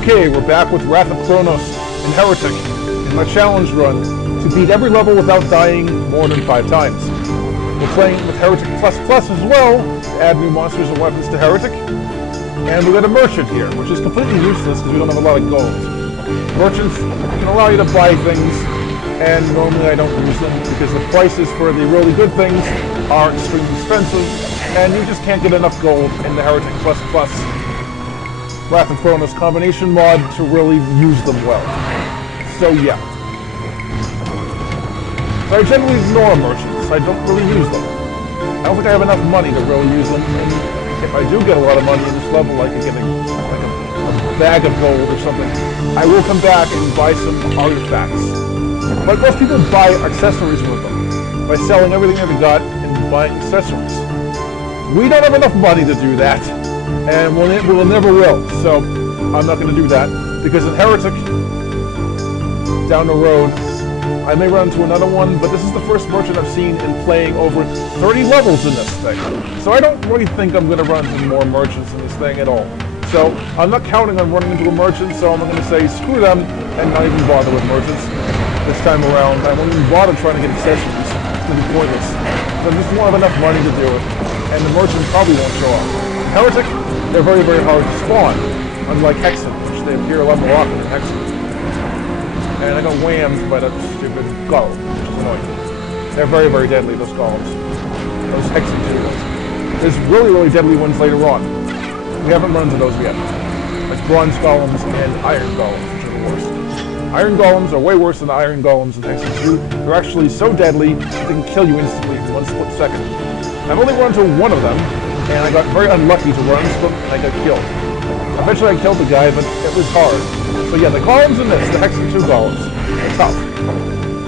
Okay, we're back with Wrath of Cronos and Heretic in my challenge run to beat every level without dying more than 5 times. We're playing with HereticPlus as well to add new monsters and weapons to Heretic. And we got a merchant here, which is completely useless because we don't have a lot of gold. Merchants can allow you to buy things, and normally I don't use them because the prices for the really good things are extremely expensive, and you just can't get enough gold in the HereticPlus Wrath of Cronos combination mod to really use them well. So yeah. So I generally ignore merchants. I don't really use them. I don't think I have enough money to really use them, and if I do get a lot of money in this level, like I get a bag of gold or something, I will come back and buy some artifacts. But most people buy accessories with them, by selling everything they've got and buying accessories. We don't have enough money to do that, and we'll never will, so I'm not going to do that, because in Heretic, down the road, I may run into another one, but this is the first merchant I've seen in playing over 30 levels in this thing. So I don't really think I'm going to run into more merchants in this thing at all. So I'm not counting on running into a merchant, so I'm going to say screw them and not even bother with merchants this time around. I won't even bother trying to get accessories. It's going to be pointless. I just won't have enough money to do it, and the merchant probably won't show up. Heretic, they're very, very hard to spawn, unlike Hexen, which they appear a lot more often in Hexen. And I got whammed by that stupid golem, which is annoying. They're very, very deadly, those golems. Those Hexen ones. There's really, really deadly ones later on. We haven't run into those yet. Like bronze golems and iron golems, which are the worst. Iron golems are way worse than the iron golems in Hexen 2. They're actually so deadly, they can kill you instantly in 1 split second. I've only run into one of them, and I got very unlucky to run into them, and I got killed. Eventually I killed the guy, but it was hard. So yeah, the golems in this, the Hexen 2 golems, are tough.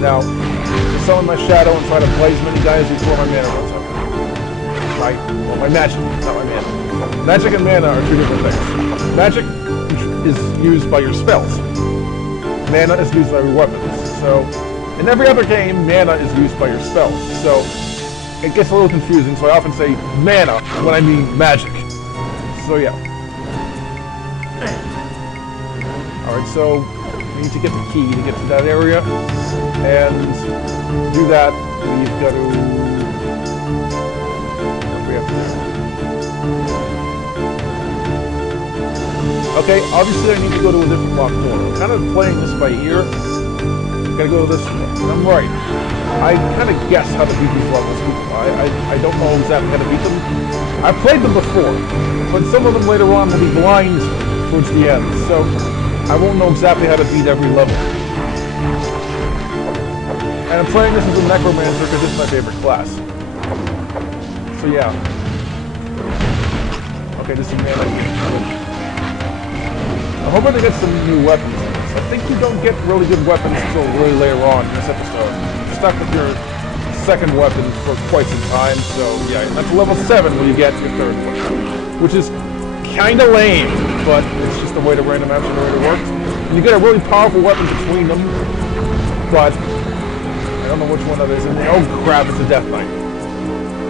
Now, to summon my shadow and try to play as many guys before my mana runs out. My magic, not my mana. Magic and mana are 2 different things. Magic is used by your spells. Mana is used by your weapons. So, in every other game, mana is used by your spells. So, it gets a little confusing, so I often say mana when I mean magic. So yeah. Alright, so we need to get the key to get to that area, and to do that, we've got to... what do we have to do? Okay, obviously I need to go to a different locked door. I'm kind of playing this by ear. Gotta go this way. And I'm right. I kind of guess how to beat these levels. I don't know exactly how to beat them. I've played them before, but some of them later on will be blind towards the end, so I won't know exactly how to beat every level. And I'm playing this as a necromancer because it's my favorite class. So yeah. Okay, this is mana. I'm hoping to get some new weapons in this. I think you don't get really good weapons until really later on in this episode. You're stuck with your second weapon for quite some time, so yeah, that's level 7 when you get your third one. Which is kinda lame, but it's just the way the random action generator works. And you get a really powerful weapon between them, but I don't know which one that is. And oh crap, it's a Death Knight.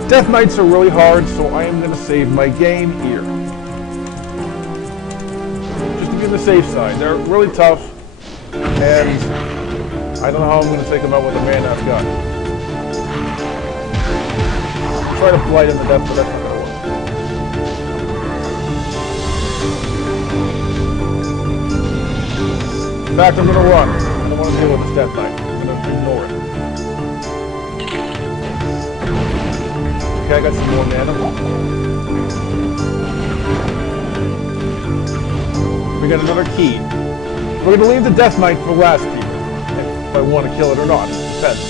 Death Knights are really hard, so I am going to save my game here. Just to be on the safe side. They're really tough, and I don't know how I'm going to take them out with the mana I've got. I'll try to blight in the depth, but that's not going to work. In fact, I'm going to run. I don't want to deal with this Death Knight. I'm going to ignore it. Okay, I got some more mana. We got another key. We're going to leave the Death Knight for last, people. If I want to kill it or not. It depends.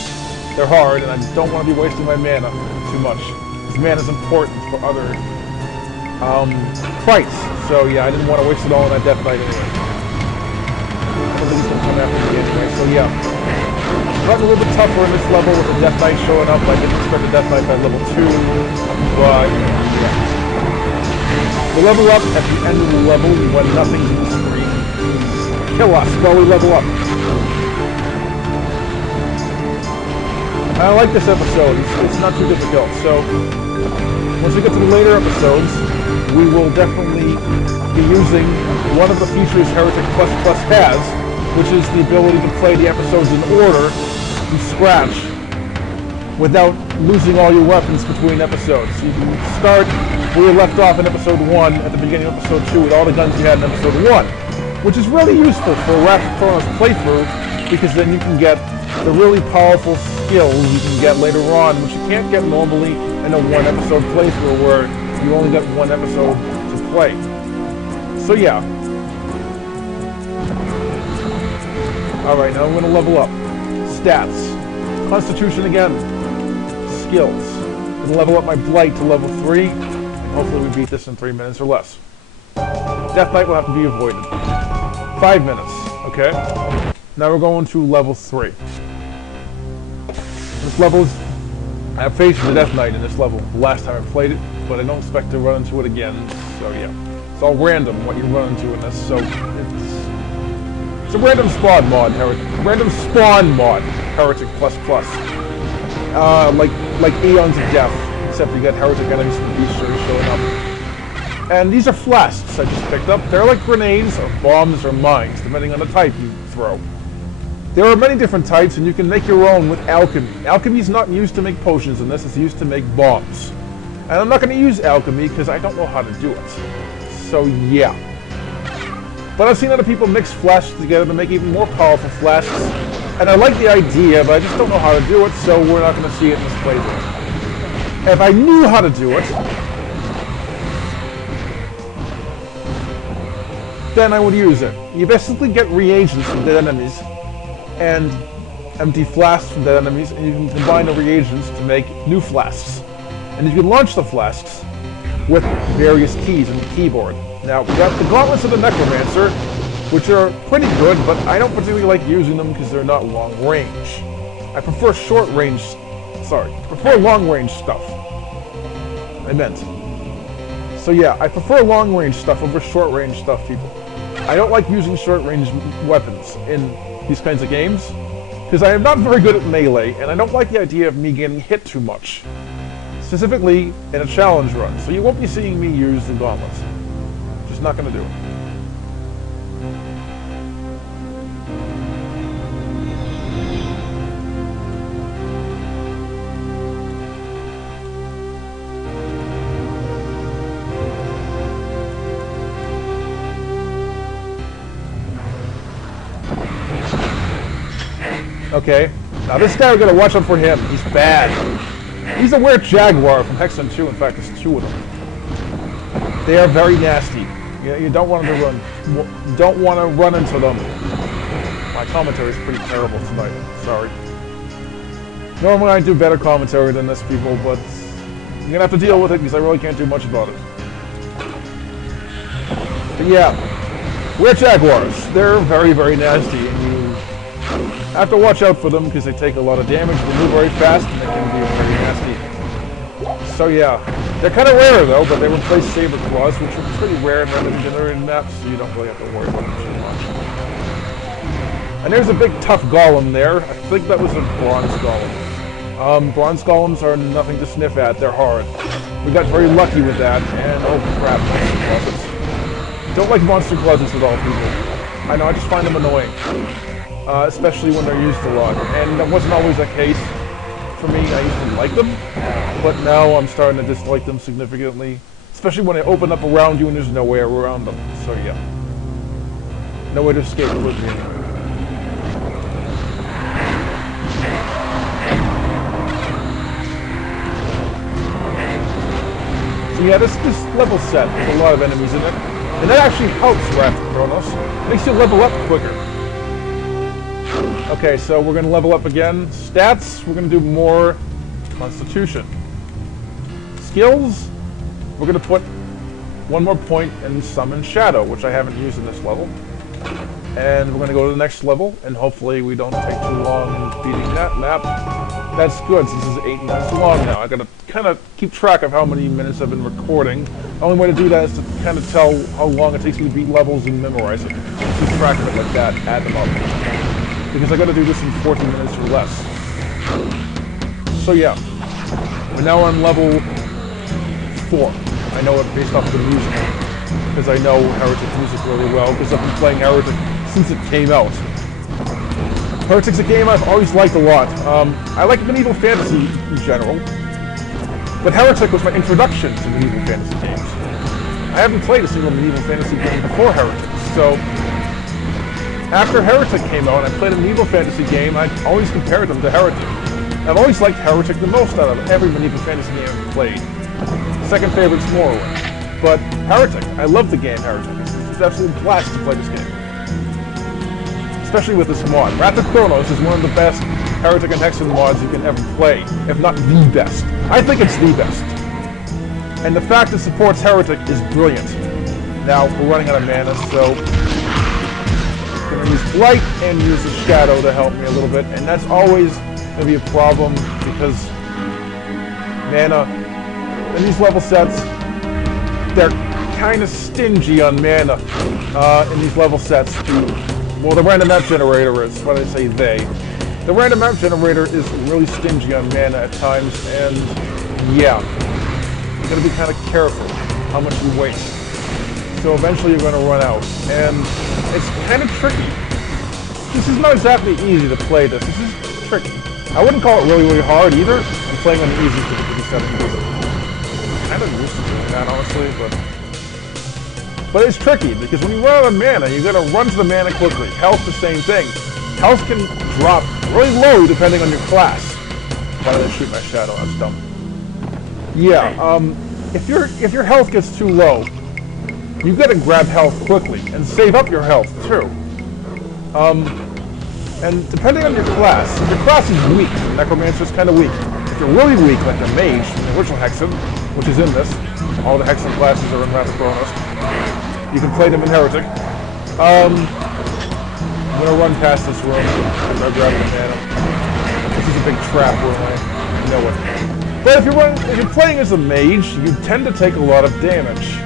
They're hard, and I don't want to be wasting my mana too much. Because mana is important for other fights. So yeah, I didn't want to waste it all on that Death Knight anyway. I don't think he's going to come after me anyway, so yeah. It's gotten a little bit tougher in this level with the Death Knight showing up. I didn't expect the Death Knight by level 2, but yeah. We level up at the end of the level when nothing's in the screen. Kill us while we level up. I like this episode. It's not too difficult, so once we get to the later episodes, we will definitely be using one of the features HereticPlus has, which is the ability to play the episodes in order from scratch without losing all your weapons between episodes. You can start where you left off in episode 1 at the beginning of episode 2 with all the guns you had in episode 1, which is really useful for a rapid Cronos playthrough, because then you can get the really powerful skills you can get later on, which you can't get normally in a one-episode playthrough where you only get one episode to play. So yeah. Alright, now I'm going to level up. Stats. Constitution again. Skills. I'm going to level up my Blight to level 3, and hopefully we beat this in 3 minutes or less. Death Knight will have to be avoided. 5 minutes, okay? Now we're going to level 3. This level is... I have faced the Death Knight in this level the last time I played it, but I don't expect to run into it again, so yeah. It's all random what you run into in this, so it's a random spawn mod, HereticPlus. Like Eons of Death, except you get heretic enemies from Beasters showing up. And these are flasks I just picked up. They're like grenades, or bombs, or mines, depending on the type you throw. There are many different types, and you can make your own with alchemy. Alchemy is not used to make potions in this, it's used to make bombs. And I'm not going to use alchemy because I don't know how to do it. So yeah. But I've seen other people mix flasks together to make even more powerful flasks. And I like the idea, but I just don't know how to do it, so we're not going to see it in this playthrough. If I knew how to do it, then I would use it. You basically get reagents from dead enemies, and empty flasks from dead enemies, and you can combine the reagents to make new flasks. And you can launch the flasks with various keys in the keyboard. Now, we got the Gauntlets of the Necromancer, which are pretty good, but I don't particularly like using them because they're not long range. I prefer long range stuff. So yeah, I prefer long range stuff over short range stuff, people. I don't like using short range weapons in these kinds of games, because I am not very good at melee, and I don't like the idea of me getting hit too much. Specifically in a challenge run, so you won't be seeing me use the gauntlets. Just not going to do it. Okay, now this guy, we're going to watch out for him. He's bad. He's a weird jaguar from Hexen 2. In fact, there's 2 of them. They are very nasty. You don't want to run into them. My commentary is pretty terrible tonight. Sorry. Normally I do better commentary than this, people, but you're going to have to deal with it because I really can't do much about it. But yeah, weird jaguars. They're very, very nasty, and you have to watch out for them because they take a lot of damage, they move very fast, and they can be very nasty. So yeah, they're kind of rare though, but they replace saber claws, which are pretty rare in randomly generated maps, so you don't really have to worry about them too much. And there's a big tough golem there. I think that was a bronze golem. Bronze golems are nothing to sniff at, they're hard. We got very lucky with that, and oh crap, monster closets. Don't like monster closets at all, people. I know, I just find them annoying. Especially when they're used a lot. And that wasn't always the case for me. I used to like them, but now I'm starting to dislike them significantly. Especially when they open up around you and there's no way around them. So yeah. No way to escape with me. So yeah, this level set with a lot of enemies in it. And that actually helps Wrath of Cronos. Makes you level up quicker. Okay, so we're going to level up again. Stats, we're going to do more Constitution. Skills, we're going to put one more point in Summon Shadow, which I haven't used in this level. And we're going to go to the next level, and hopefully we don't take too long beating that map. That's good, since this is 8 minutes long now. I got to kind of keep track of how many minutes I've been recording. The only way to do that is to kind of tell how long it takes me to beat levels and memorize it. Keep track of it like that, add them up. Because I got to do this in 14 minutes or less. So yeah, we're now on level 4. I know it based off of the music, because I know Heretic music really well, because I've been playing Heretic since it came out. Heretic's a game I've always liked a lot. I like medieval fantasy in general, but Heretic was my introduction to medieval fantasy games. I haven't played a single medieval fantasy game before Heretic, so after Heretic came out and I played a medieval fantasy game, I always compared them to Heretic. I've always liked Heretic the most out of every medieval fantasy game I've played. Second favorite's Morrowind. But Heretic, I love the game Heretic. It's an absolute blast to play this game. Especially with this mod. Wrath of Cronos is one of the best Heretic and Hexen mods you can ever play, if not the best. I think it's the best. And the fact it supports Heretic is brilliant. Now, we're running out of mana, so I'm going to use Blight and use the Shadow to help me a little bit, and that's always going to be a problem because mana in these level sets, they're kind of stingy on mana in these level sets. Well, the random map generator is, when I say they. The random map generator is really stingy on mana at times, and yeah, you gotta be kind of careful how much you waste. So eventually you're gonna run out, and it's kind of tricky. This is not exactly easy to play this. This is tricky. I wouldn't call it really, really hard either. I'm playing on the easy difficulty settings. Kind of used to doing that, honestly, but it's tricky because when you run out of mana, you gotta run to the mana quickly. Health, the same thing. Health can drop really low depending on your class. Why did I shoot my shadow? That's dumb. Yeah, if your health gets too low, you gotta grab health quickly and save up your health too. And depending on your class, if your class is weak, Necromancer's kind of weak. If you're really weak, like the Mage, the original Hexen, which is in this, all the Hexen classes are in Wrath of Cronos. You can play them in Heretic. I'm gonna run past this room and I grab the mana. This is a big trap room, I know it. But if you're playing as a mage, you tend to take a lot of damage.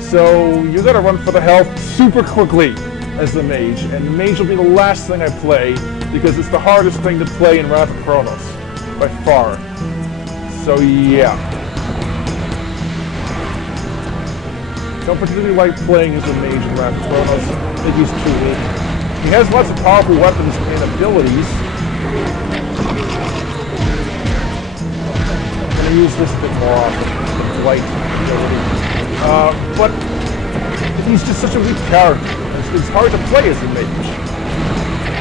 So you gotta run for the health super quickly as the mage, and the mage will be the last thing I play because it's the hardest thing to play in Wrath of Cronos, by far. So yeah. Don't particularly like playing as a mage in Wrath of Cronos. I think he's too weak. He has lots of powerful weapons and abilities. I'm going to use this a bit more often, the Blight ability. But he's just such a weak character. It's hard to play as a mage.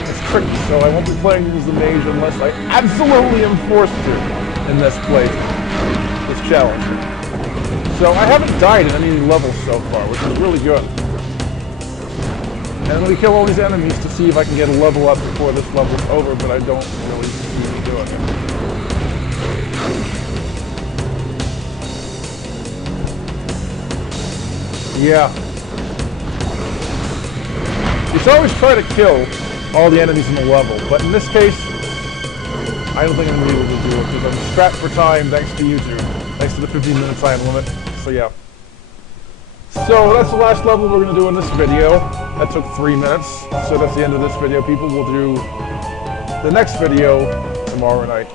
It's tricky, so I won't be playing as a mage unless I absolutely am forced to in this playthrough, this challenge. So I haven't died in any levels so far, which is really good. And I'm going to kill all these enemies to see if I can get a level up before this level's over, but I don't really see me doing it. Yeah. You should always try to kill all the enemies in the level, but in this case, I don't think I'm going to be able to do it because I'm strapped for time thanks to YouTube, thanks to the 15-minute time limit. So yeah. So that's the last level we're going to do in this video. That took 3 minutes, so that's the end of this video, people. We'll do the next video tomorrow night.